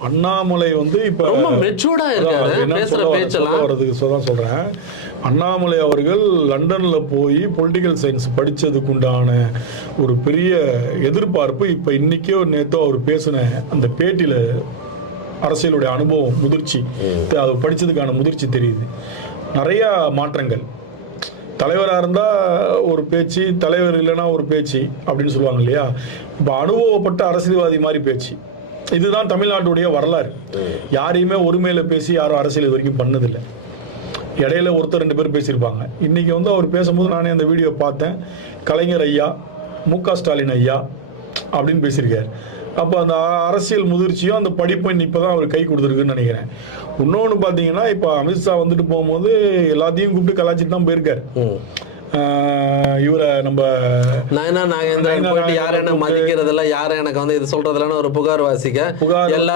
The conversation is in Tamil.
அண்ணாமலை வந்து இப்ப ரொம்ப மெச்சூர்டா இருக்காரு. பேசுற பேச்செல்லாம். சொல்ல வர்றதுக்கு சொல்ல சொல்றேன். அண்ணாமலை அவர்கள் லண்டன்ல போய் பொலிட்டிக்கல் சயின்ஸ் படிச்சதுக்கு உண்டான ஒரு பெரிய எதிர்பார்ப்பு இப்ப இன்னைக்கோ நேத்தோ அவர் பேசின அந்த பேட்டியில அரசியலுடைய அனுபவம் முதிர்ச்சி. அது படிச்சதுக்கான முதிர்ச்சி தெரியுது. நிறைய மாற்றங்கள். தலைவராக இருந்தால் ஒரு பேச்சு தலைவர் இல்லைன்னா ஒரு பேச்சு அப்படின்னு சொல்லுவாங்க இல்லையா? இப்போ அனுபவப்பட்ட அரசியல்வாதி மாதிரி பேச்சு. இதுதான் தமிழ்நாட்டுடைய வரலாறு. யாரையுமே ஒருமையில பேசி யாரும் அரசியல் இது வரைக்கும் பண்ணதில்லை. இடையில ஒருத்தர் ரெண்டு பேர் பேசியிருப்பாங்க. இன்னைக்கு வந்து அவர் பேசும்போது நானே அந்த வீடியோ பார்த்தேன். கலைஞர் ஐயா மு க ஸ்டாலின் ஐயா அப்படின்னு பேசியிருக்காரு. அப்போ அந்த அரசியல் முதிர்ச்சியும் அந்த படிப்பும் இன்னைக்கு இப்பதான் அவர் கை கொடுத்துருக்குன்னு நினைக்கிறேன். இன்னொன்று பார்த்தீங்கன்னா இப்போ அமித்ஷா வந்துட்டு போகும்போது எல்லாத்தையும் கூப்பிட்டு கலாச்சிட்டு தான் போயிருக்காரு. இவரை நம்ம நயனா நாகேந்திரன் போயிட்டு யாரும் என்ன மதிக்கிறதில்ல யாரும் எனக்கு வந்து இது சொல்றதில்லன்னு ஒரு புகார் வாசிக்க. எல்லாரும்